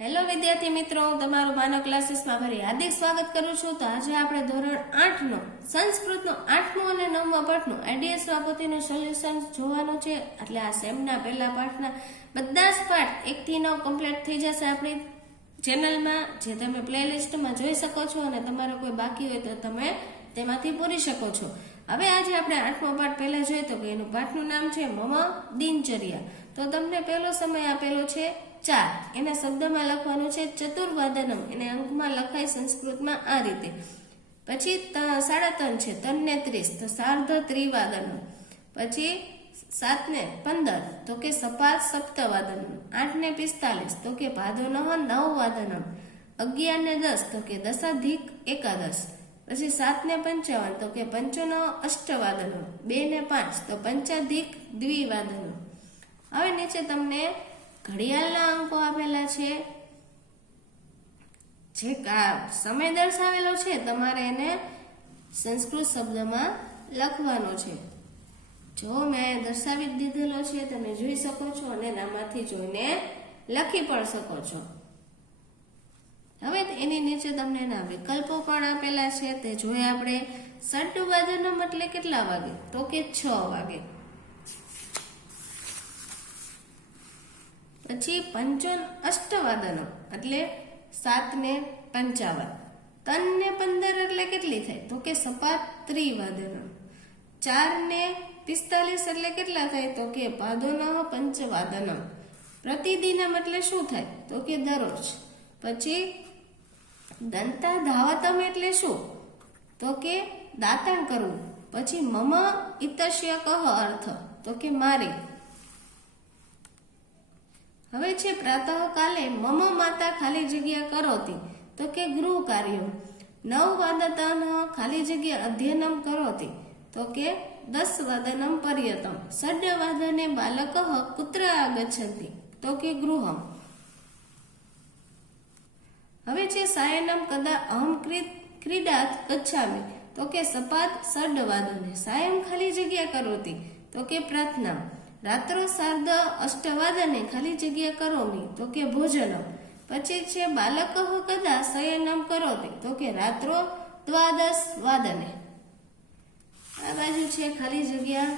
Hello વિદ્યાર્થી મિત્રો, તમારું માનવ ક્લાસીસમાં ફરી હાર્દિક સ્વાગત કરું છું. તો આજે આપણે ધોરણ 8 નો સંસ્કૃતનો 8મું અને 9મા પાઠનું આઈડીએસ વાપોતીનું સોલ્યુશન જોવાનું છે. એટલે આ સેમના પહેલા પાઠના બધા જ પાઠ 1 થી 9 કમ્પ્લીટ થઈ જશે આપણી ચેનલમાં, જે તમે પ્લેલિસ્ટમાં જોઈ શકો છો, અને તમારો કોઈ બાકી હોય તો તમે તેમાંથી પૂરી શકો છો. હવે આજે આપણે 8મો પાઠ પહેલા જોઈએ તો કે એનું પાઠનું નામ છે મમ દિનચર્યા. તો તમને પહેલો સમય આપેલો છે 4, એને શબ્દમાં લખવાનું છે ચતુર્વાદનમ, એને અંકમાં લખાય સંસ્કૃતમાં આ રીતે. પછી 3.5 છે તન્ને 30, તો સાર્ધ ત્રિવાદનમ. પછી 7 ને 15 તો કે સપાત સપ્તવાદનમ. 8 ને 45 તો કે ભાદોનઃ નવવાદનમ. 11 ને 10 તો કે દશાધિક એકાદશ. પછી 7 ને 55 તો કે પંચોનઃ અષ્ટવાદનમ. 2 ને 5 તો પંચાધિક દ્વિવાદનમ. હવે નીચે તમને ઘડિયાળના અંકો આપેલા છે, જે સમય દર્શાવેલો છે તમારે એને સંસ્કૃત શબ્દમાં લખવાનો છે. જો મેં દર્શાવી દીધેલો છે, તમે જોઈ શકો છો અને આમાંથી જોઈને લખી પણ શકો છો. હવે એની નીચે તમને એના વિકલ્પો પણ આપેલા છે, તે જોઈએ આપણે. ષડવાદનમ એટલે કેટલા વાગે? તો કે 6 વાગે. પછી પંચોન અષ્ટવાદનમ એટલે 7 ને 55. 3 ને 15 એટલે કેટલી થાય? તો કે સપાત ત્રિવાદનમ. 4 ને 45 એટલે કેટલા થાય? તો કે પાદોનઃ પંચવાદનમ. પ્રતિદિનમ એટલે શું થાય? તો કે દરરોજ. પછી દંતા ધાવતમ એટલે શું? તો કે દાંતણ કરવું. પછી મમ ઇતસ્ય કહ અર્થ? તો કે મારી. હવે છે પ્રાતઃ કાલે મમ માતા ખાલી જગ્યા કરોતી, તો કે ગૃહ કાર્ય. 9 વાદતઃ ખાલી જગ્યા અધ્યયનમ કરોતી, તો કે 10 વાદનમ પર્યતમ. 6 વાદને બાલકઃ કુત્ર આગચ્છન્તિ, તો કે ગૃહમ. હવે છે સાયનમ કદા અહમ ક્રીડાત ગચ્છામિ, તો કે સપાત 6 વાદને. સાયમ ખાલી જગ્યા કરોતી, તો કે પ્રાર્થના. રાત્રો સાર્ધ અષ્ટવાદને ખાલી જગ્યા કરોમી, તો કે ભોજનમ. પછી છે બાલકઃ કદા શયનમ કરોતી, તો કે રાત્રો દ્વાદશ વાદને. આ બાજુ છે ખાલી જગ્યા.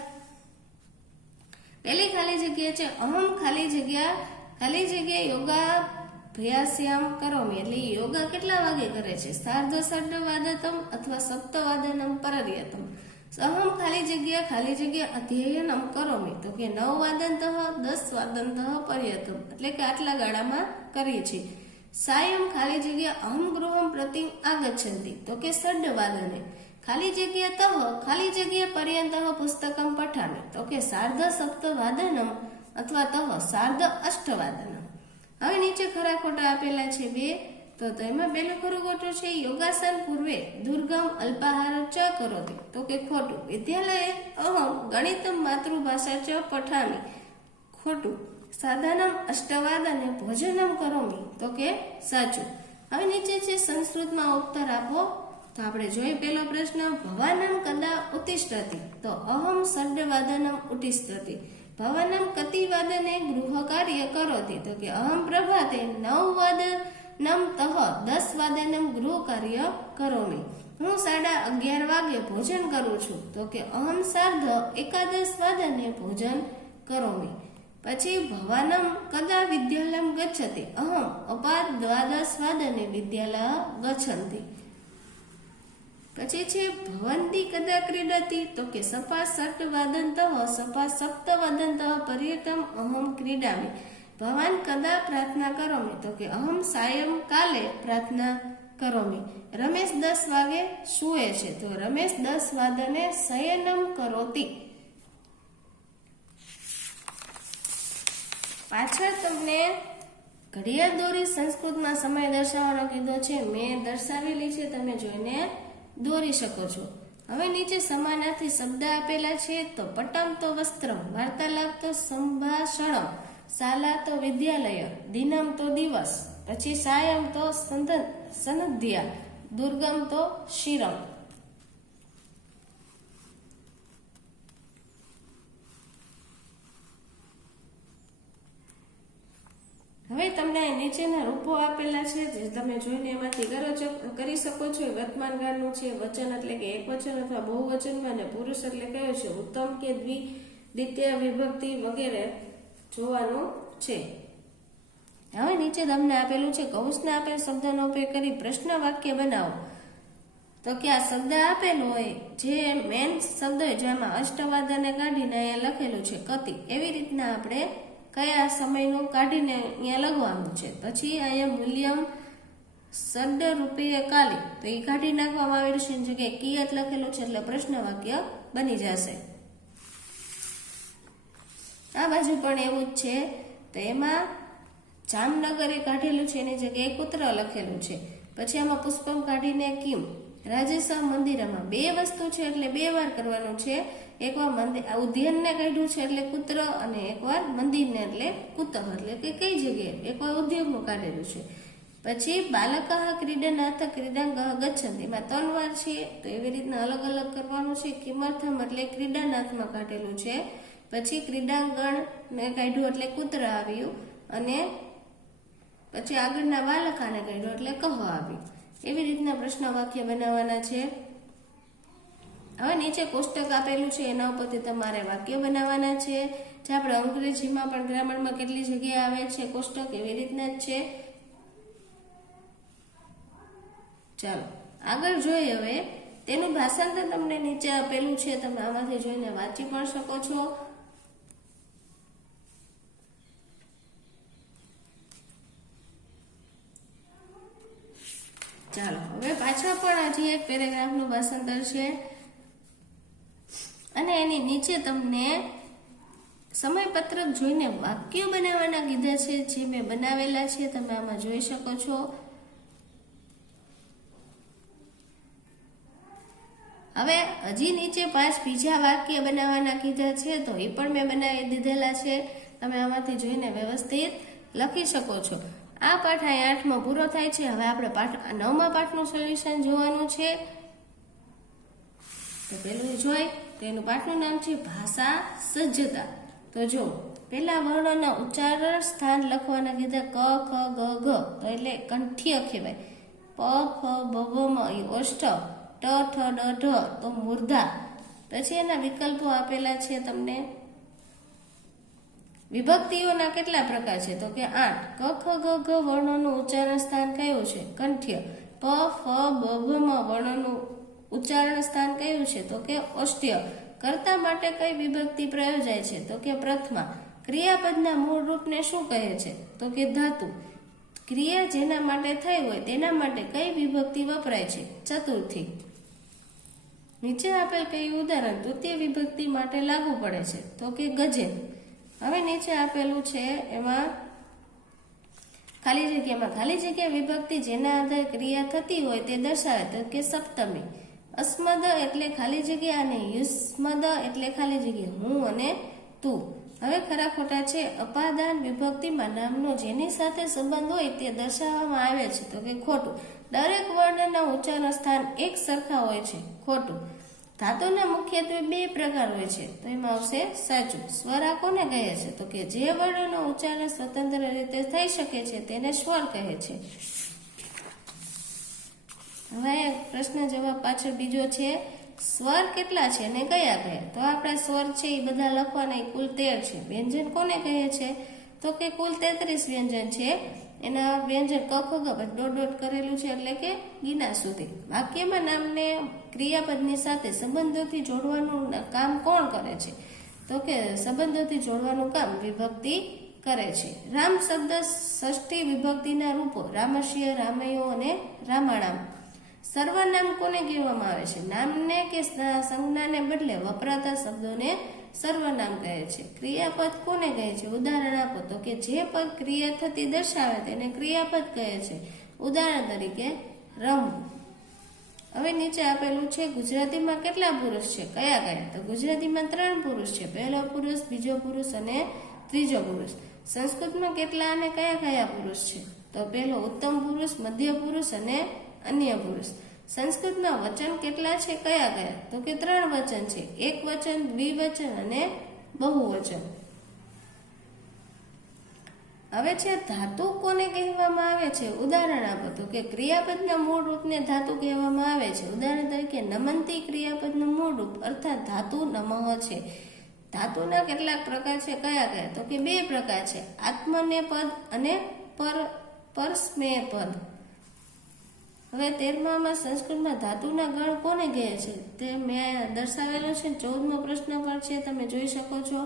પેલી ખાલી જગ્યા છે અહમ ખાલી જગ્યા યોગાભ્યાસ્યામ કરોમી, એટલે યોગા કેટલા વાગે કરે છે? સાર્ધ ષડવાદતમ અથવા સપ્તવાદનમ પર્યતમ. અહમ ખાલી જગ્યા અધ્યયનમ કરોમી, તો કે 9 વાદનતઃ 10 વાદનતઃ પર્યતમ, એટલે કે આટલા ગાળામાં કરીએ છીએ. સાયમ ખાલી જગ્યા અહમ ગૃહમ પ્રતિ આગચ્છન્તિ, તો કે 6 વાદને. ખાલી જગ્યા પર્યંત પુસ્તકમ પઠામિ, તો કે સાર્ધ સપ્તવાદનમ અથવા સાર્ધ અષ્ટવાદનમ. હવે નીચે ખરા ખોટા આપેલા છે 2, તો એમાં પહેલું ખરું ખોટું છે યોગાસન પૂર્વે દુર્ગમ અલ્પાહાર ચ કરોતી, તો કે ખોટું. વિદ્યાલયે અહમ ગણિતમ માતૃભાષા ચ પઠામિ, ખોટું. સાધનમ અષ્ટવાદને ભોજનમ કરોમી, તો કે સાચું. હવે નીચે છે સંસ્કૃતમાં ઉત્તર આપો. તો આપણે જોઈએ પહેલો પ્રશ્ન, ભવાનમ કદા ઉત્તિષ્ઠતિ, તો અહમ 6 વાદનમ ઉત્તિષ્ઠતિ. ભવાનમ કતિ વાદને ગૃહ કાર્ય કરોતી, તો કે અહમ પ્રભાતે 9 વાદનમ તઃ 10 વાદનમ ગૃહ કાર્ય કરોમી. હું 11:30 વાગે ભોજન કરું છું, તો કે અહમ સાર્ધ એકાદશ વાદને ભોજન કરોમી. પછી ભવાનમ કદા વિદ્યાલયમ ગચ્છતિ, અહમ અપાદ દ્વાદશ વાદને વિદ્યાલય ગચ્છન્તિ. પછી છે ભવંતી કદા ક્રીડતી, તો કે સપા 6 વાદનતઃ સપા સપ્તવાદનતઃ પર્યતમ અહમ ક્રીડામિ. ભવાન કદા પ્રાર્થના કરોમી, તો કે અહમ સાયમ કાલે પ્રાર્થના કરોમી. રમેશ 10 વાગે સૂએ છે, તો રમેશ 10 વાદને શયનમ કરોતી. પાછળ તમને ઘડિયાળ દોરી સંસ્કૃતમાં સમય દર્શાવવાનો કીધો છે, મેં દર્શાવેલી છે, તમે જોઈને દોરી શકો છો. હવે નીચે સમાનાર્થી શબ્દ આપેલા છે, તો પટમ તો વસ્ત્રમ, વાર્તાલાપ તો સંભાષણમ, શાલા તો વિદ્યાલય, દિનમ તો દિવસ. પછી સાયમ તો સંધ્યા, દુર્ગમ તો શિરમ. હવે તમને નીચેના રૂપો આપેલા છે જે તમે જોઈને એમાંથી કરી શકો છો. વર્તમાન કાળનું છે. વચન એટલે કે એક વચન અથવા બહુવચનમાં, અને પુરુષ એટલે કયો છે, ઉત્તમ કે દ્વિતીય વિભક્તિ વગેરે જોવાનું છે. હવે નીચે તમને આપેલું છે કૌંસના આપેલ શબ્દનો ઉપયોગ કરી પ્રશ્ન વાક્ય બનાવો. તો કે આ શબ્દ આપેલો હોય, જે મેન શબ્દ હોય જેમાં અષ્ટવાદને કાઢીને અહીંયા લખેલું છે કતિ, એવી રીતના આપણે કયા સમયનું કાઢીને અહીંયા લખવાનું છે. પછી અહીંયા મૂલ્યમ શબ્દ રૂપીય કાલી, તો એ કાઢી નાખવામાં આવેલું છે, જગ્યાએ કિયત લખેલું છે, એટલે પ્રશ્ન વાક્ય બની જશે. આ બાજુ પણ એવું જ છે. તો એમાં જામનગરે કાઢેલું છે, એની જગ્યાએ કૂત્ર લખેલું છે. પછી આમાં પુષ્પમ કાઢીને કિમ, રાજેશા મંદિરમાં, બે વસ્તુ છે એટલે બે વાર કરવાનું છે. એકવાર મંદિર ઉદ્યાનને કાઢ્યું છે એટલે કૂત્ર, અને એકવાર મંદિરને એટલે કૂતહ, એટલે કે કઈ જગ્યાએ એકવાર ઉદ્યોગનું કાઢેલું છે. પછી બાલકઃ ક્રીડનાથ ક્રીડાંગઃ ગચ્છન્તિ, એમાં 3 વાર છે, તો એવી રીતના અલગ અલગ કરવાનું છે. કિમર્થમ એટલે ક્રીડાનાથમાં કાઢેલું છે. પછી ક્રીડાંગણને કાઢ્યું એટલે કૂત્ર આવ્યું, અને પછી આગળના બાલકાને કાઢ્યું એટલે કહ આવ્યું. એવી રીતના પ્રશ્ન વાક્ય બનાવવાના છે. હવે નીચે કોષ્ટક આપેલું છે, એના ઉપરથી તમારે વાક્ય બનાવવાના છે. જે આપણે અંગ્રેજીમાં પણ ગ્રામરમાં કેટલી જગ્યાએ આવે છે કોષ્ટક, એવી રીતના જ છે. ચાલો આગળ જોઈએ. હવે તેનું ભાષાંતર તમને નીચે આપેલું છે, તમે આમાંથી જોઈને વાંચી પણ શકો છો. ચાલો હવે પાછા પણ હજી એક પેરેગ્રાફનું ભાષાંતર છે, અને એની નીચે તમને સમયપત્રક જોઈને વાક્યો બનાવવાના કીધા છે, જે મેં બનાવેલા છે, તમે આમાં જોઈ શકો છો. હવે હજી નીચે 5 બીજા વાક્ય બનાવવાના કીધા છે, તો એ પણ મેં બનાવી દીધેલા છે. તમે આમાંથી જોઈને વ્યવસ્થિત લખી શકો છો. આ પાઠ અહીં 8માં પૂરો થાય છે. હવે આપણે 9મા પાઠનું સોલ્યુશન જોવાનું છે. તો પેલું જોઈ, તો એનું પાઠનું નામ છે ભાષા સજ્જતા. તો જો પેલા વર્ણોના ઉચ્ચારણ સ્થાન લખવાના કીધા ક, ખ, ગ, ઘ, તો એટલે કંઠ્ય કહેવાય. પ, ફ, બ, ભ, મ ઓષ્ઠ, ટ, ઠ, ડ, ઢ તો મૂર્ધા. પછી એના વિકલ્પો આપેલા છે તમને. વિભક્તિઓના કેટલા પ્રકાર છે, તો કે 8. ક, ખ, ગ, ઘ વર્ણોનું ઉચ્ચારણ સ્થાન કયું છે, કંઠ્ય. પ, ફ, બ, ભ, મ વર્ણોનું ઉચ્ચારણ સ્થાન કયું છે, તો કે ઓષ્ઠ્ય. કર્તા માટે કઈ વિભક્તિ પ્રયોજાય છે, તો કે પ્રથમા. ક્રિયાપદના મૂળ રૂપને શું કહે છે, તો કે ધાતુ. ક્રિયા જેના માટે થઈ હોય તેના માટે કઈ વિભક્તિ વપરાય છે, ચતુર્થી. નીચે આપેલ કઈ ઉદાહરણ તૃતીય વિભક્તિ માટે લાગુ પડે છે, તો કે ગજે. હવે નીચે આપેલું છે એમાં ખાલી જગ્યા વિભક્તિ જેના આધારે ક્રિયા થતી હોય તે દર્શાવે, તો કે સપ્તમી. અસ્મદ એટલે ખાલી જગ્યા, અને યુસ્મદ એટલે ખાલી જગ્યા, હું અને તું. હવે ખરા ખોટા છે. અપાદાન વિભક્તિમાં નામનો જેની સાથે સંબંધ હોય તે દર્શાવવામાં આવે છે, તો કે ખોટું. દરેક વર્ણના ઉચ્ચારણ સ્થાન એક સરખા હોય છે, ખોટું. ધાતુના મુખ્યત્વે 2 પ્રકાર હોય છે, તો એમાં આવશે સાચું. સ્વરા કોને કહે છે, તો કે જે વર્ણોનું ઉચ્ચારણ સ્વતંત્ર રીતે થઈ શકે છે તેને સ્વર કહે છે. હવે પ્રશ્ન જવાબ પાછળ બીજો છે, સ્વર કેટલા છે અને કયા કયા. તો આપણા સ્વર છે એ બધા લખવાના, કુલ 13 છે. વ્યંજન કોને કહે છે, તો કે કુલ 33 વ્યંજન છે. એના વ્યંજન ક, ખ, ગ ડોટ ડોટ કરેલું છે, એટલે કે ગિના સુધી. વાક્યમાં નામને ક્રિયાપદની સાથે સંબંધોથી જોડવાનું કામ કોણ કરે છે, તો કે સંબંધોથી જોડવાનું કામ વિભક્તિ કરે છે. રામ શબ્દ ષષ્ઠી વિભક્તિના રૂપો રામસ્ય, રામયો અને રામાણામ. સર્વનામ કોને કહેવામાં આવે છે, નામને કે સંજ્ઞાને બદલે વપરાતા શબ્દોને સર્વનામ કહે છે. ક્રિયાપદ કોને કહે છે, ઉદાહરણ આપો, તો કે જે પદ ક્રિયા થતી દર્શાવે તેને ક્રિયાપદ કહે છે. ઉદાહરણ તરીકે રમવું. હવે નીચે આપેલું છે ગુજરાતીમાં કેટલા પુરુષ છે, કયા કયા. તો ગુજરાતીમાં 3 પુરુષ છે, પહેલો પુરુષ, બીજો પુરુષ અને ત્રીજો પુરુષ. સંસ્કૃતમાં કેટલા અને કયા કયા પુરુષ છે, તો પહેલો ઉત્તમ પુરુષ, મધ્ય પુરુષ અને અન્ય પુરુષ. સંસ્કૃતમાં વચન કેટલા છે, કયા કયા, તો કે 3 વચન છે, એક વચન, દ્વિવચન અને બહુવચન. હવે છે ધાતુ કોને કહેવામાં આવે છે? ઉદાહરણ આપો તો કે ક્રિયાપદના મૂળ રૂપને ધાતુ કહેવામાં આવે છે. ઉદાહરણ તરીકે નમંતી ક્રિયાપદનું મૂળ રૂપ અર્થાત ધાતુ નમઃ છે. ધાતુના કેટલાક પ્રકાર છે, કયા કયા? તો કે 2 પ્રકાર છે, આત્મનેપદ અને પરસ્મેય પદ. હવે 13મામાં સંસ્કૃતમાં ધાતુના ગણ કોને કહે છે તે મેં દર્શાવેલો છે. 14મો પ્રશ્ન પર છે, તમે જોઈ શકો છો.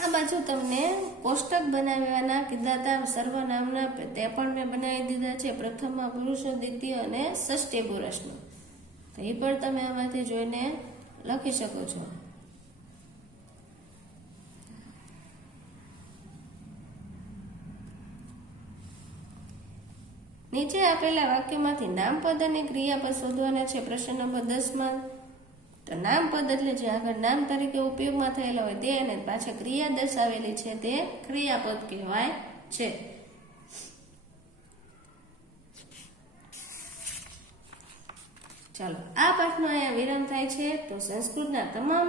આ બાજુ તમને કોષ્ટક બનાવવાના કીધા હતા સર્વનામના, તે પણ મેં બનાવી દીધા છે. પ્રથમમાં પુરુષો, દ્વિતીય અને ષષ્ઠી પુરુષનો, તો એ પણ તમે આમાંથી જોઈને લખી શકો છો. નીચે આપેલા વાક્યમાંથી નામપદ અને ક્રિયાપદ શોધવાના છે. પ્રશ્ન નંબર 10માં તો નામપદ એટલે જે આગળ નામ તરીકે ઉપયોગમાં થયેલા હોય તે, અને પાછળ ક્રિયા દર્શાવેલી છે તે ક્રિયાપદ કહેવાય છે. ચાલો, આ પાઠનો અહીંયા વિરામ થાય છે. તો સંસ્કૃતના તમામ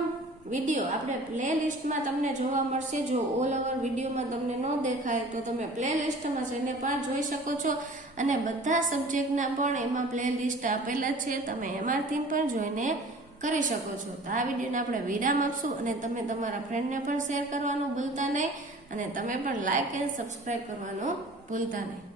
વિડીયો આપણે પ્લે લિસ્ટમાં તમને જોવા મળશે. જો ઓલ ઓવર વિડીયોમાં તમને ન દેખાય તો તમે પ્લે લિસ્ટમાં જઈને પણ જોઈ શકો છો, અને બધા સબ્જેક્ટના પણ એમાં પ્લે લિસ્ટ આપેલા છે, તમે એમાંથી પણ જોઈને કરી શકો છો. તો આ વિડીયોને આપણે વિરામ આપશું, અને તમે તમારા ફ્રેન્ડને પણ શેર કરવાનું ભૂલતા નહીં, અને તમે પણ લાઈક એન્ડ સબસ્ક્રાઈબ કરવાનું ભૂલતા નહીં.